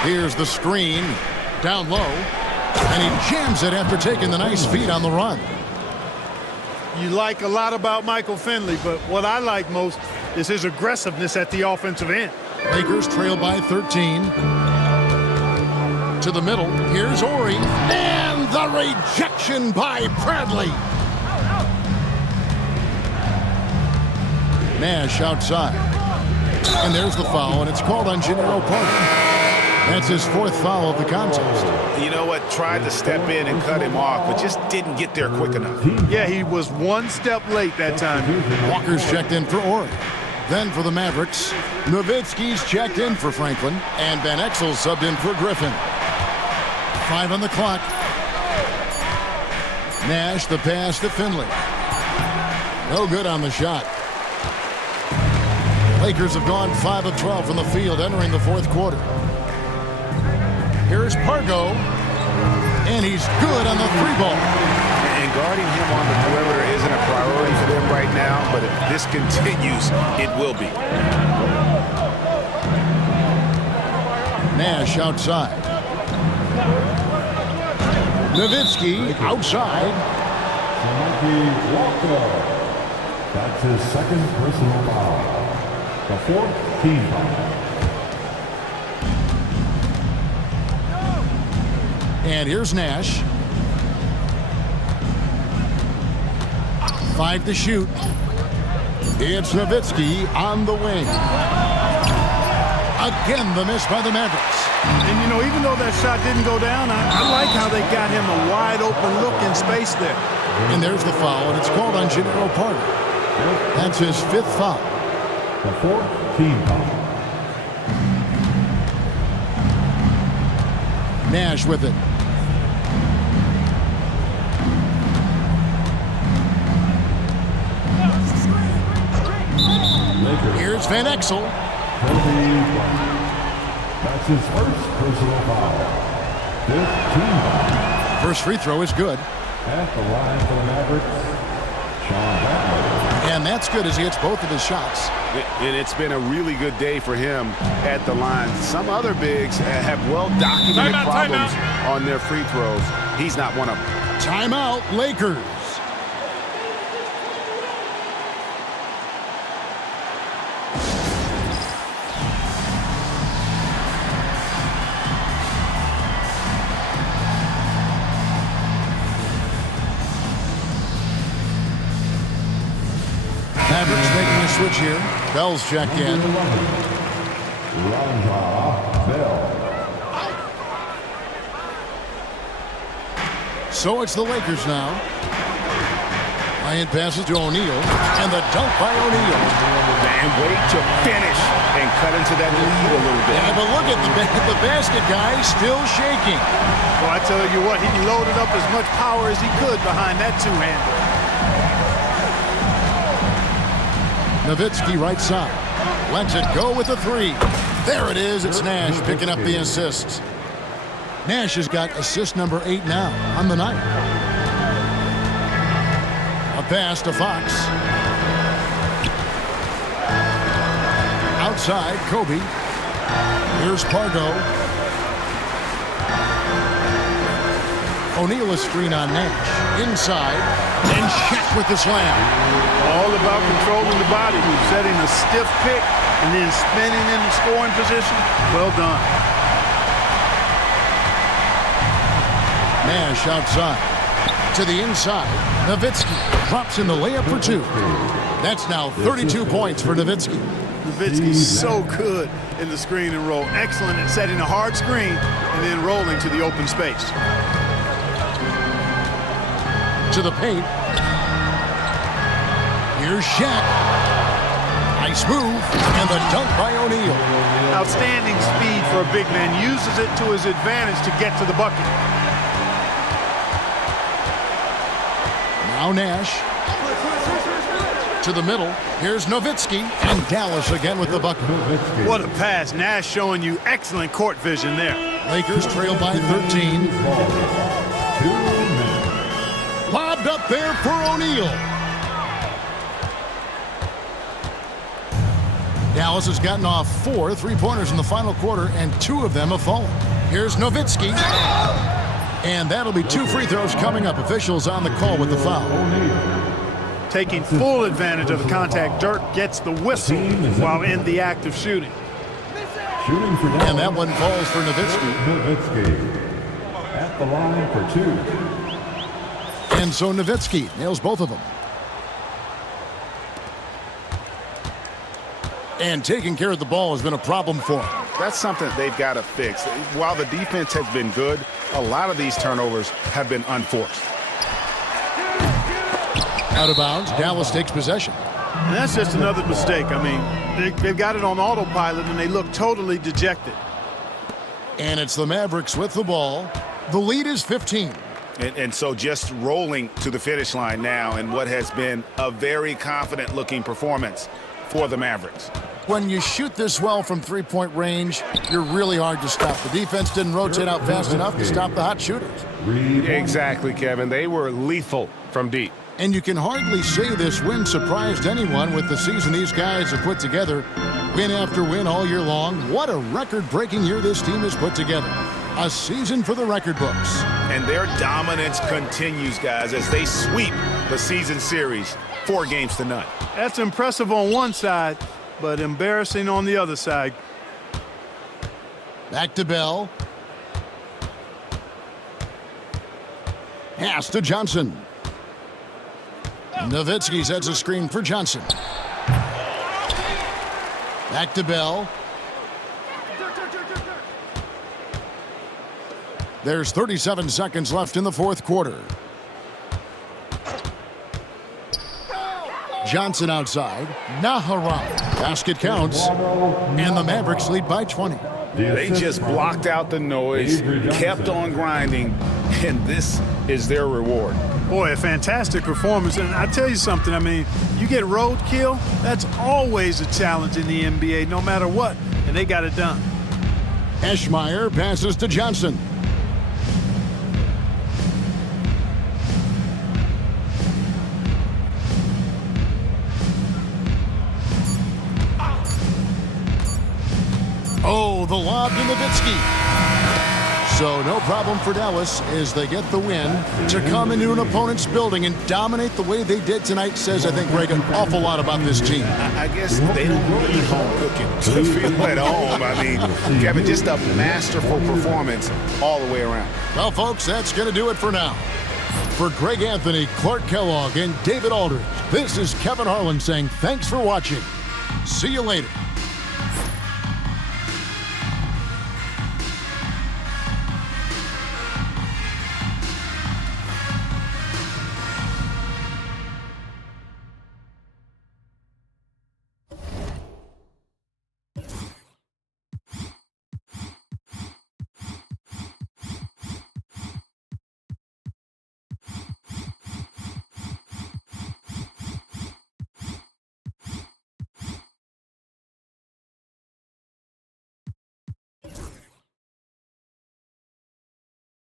Here's the screen. Down low. And he jams it after taking the nice feed on the run. You like a lot about Michael Finley, but what I like most is his aggressiveness at the offensive end. Lakers trail by 13. To the middle. Here's Ori. And the rejection by Bradley. Nash outside. And there's the foul, and it's called on Jannero Parker. That's his 4th foul of the contest. You know what? Tried to step in and cut him off, but just didn't get there quick enough. Yeah, he was one step late that time. Walker's checked in for Ori. Then for the Mavericks, Nowitzki's checked in for Franklin, and Van Exel subbed in for Griffin. 5 on the clock. Nash the pass to Finley. No good on the shot. Lakers have gone 5 of 12 from the field entering the 4th quarter. Here's Pargo, and he's good on the 3-ball. And guarding him on the perimeter isn't a priority for them right now, but if this continues, it will be. Nash outside. Nowitzki outside. Samaki Walker. That's his second personal foul. The fourth team foul. And here's Nash. 5 to shoot. It's Nowitzki on the wing. Again, the miss by the Mavericks. And, you know, even though that shot didn't go down, I like how they got him a wide open look in space there. And there's the foul, and it's called on Gennaro Parker. That's his 5th foul. The fourth team foul. Nash with it. Here's Van Exel. That's his first personal foul. 5th team foul. First free throw is good. At the line for the Mavericks, Sean Bradley. And that's good as he hits both of his shots. And it's been a really good day for him at the line. Some other bigs have well-documented problems on their free throws. He's not one of them. Timeout, Lakers. Mavericks making a switch here. Bell's checked in. Bell. So it's the Lakers now. Ryan passes to O'Neal, and the dunk by O'Neal. And wait to finish and cut into that lead a little bit. Yeah, but look at the basket guy still shaking. Well, I tell you what, he loaded up as much power as he could behind that two-hander. Nowitzki right side. Lets it go with a 3. There it is. It's Nash picking up the assists. Nash has got assist number 8 now on the night. A pass to Fox. Outside, Kobe. Here's Pargo. O'Neal a screen on Nash. Inside. And Shaq with the slam. All about controlling the body, setting a stiff pick and then spinning in the scoring position. Well done. Nash outside. To the inside. Nowitzki drops in the layup for 2. That's now 32 points for Nowitzki. Nowitzki's so good in the screen and roll. Excellent at setting a hard screen and then rolling to the open space. To the paint. Here's Shaq. Nice move. And the dunk by O'Neal. Outstanding speed for a big man. Uses it to his advantage to get to the bucket. Now Nash. To the middle. Here's Nowitzki. And Dallas again with the bucket. What a pass. Nash showing you excellent court vision there. Lakers trail by 13. Lobbed up there for O'Neal. Dallas has gotten off 4 3-pointers in the final quarter, and 2 of them have fallen. Here's Nowitzki. And that'll be 2 free throws coming up. Officials on the call with the foul. Taking full advantage of the contact. Dirk gets the whistle while in the act of shooting. And that one falls for Nowitzki. Nowitzki at the line for 2. And so Nowitzki nails both of them. And taking care of the ball has been a problem for him. That's something they've got to fix. While the defense has been good, a lot of these turnovers have been unforced. Out of bounds, Dallas takes possession. And that's just another mistake. I mean, they've got it on autopilot, and they look totally dejected. And it's the Mavericks with the ball. The lead is 15. And so just rolling to the finish line now in what has been a very confident-looking performance for the Mavericks. When you shoot this well from three-point range, you're really hard to stop. The defense didn't rotate out fast enough to stop the hot shooters. Exactly, Kevin. They were lethal from deep. And you can hardly say this win surprised anyone with the season these guys have put together. Win after win all year long. What a record-breaking year this team has put together. A season for the record books. And their dominance continues, guys, as they sweep the season series 4 games to none. That's impressive on one side, but embarrassing on the other side. Back to Bell. Pass to Johnson. Nowitzki sets a screen for Johnson. Back to Bell. There's 37 seconds left in the fourth quarter. Johnson outside. Naharam. Basket counts. And the Mavericks lead by 20. They just blocked out the noise, kept on grinding, and this is their reward. Boy, a fantastic performance. And I tell you something, I mean, you get roadkill, that's always a challenge in the NBA, no matter what, and they got it done. Eschmeyer passes to Johnson. Oh, the lob to Nowitzki. So no problem for Dallas as they get the win. To come into an opponent's building and dominate the way they did tonight says, I think, Greg, an awful lot about this team. I guess they don't eat home cooking to feel at home. I mean, Kevin, just a masterful performance all the way around. Well, folks, that's going to do it for now. For Greg Anthony, Clark Kellogg, and David Aldridge, this is Kevin Harlan saying thanks for watching. See you later.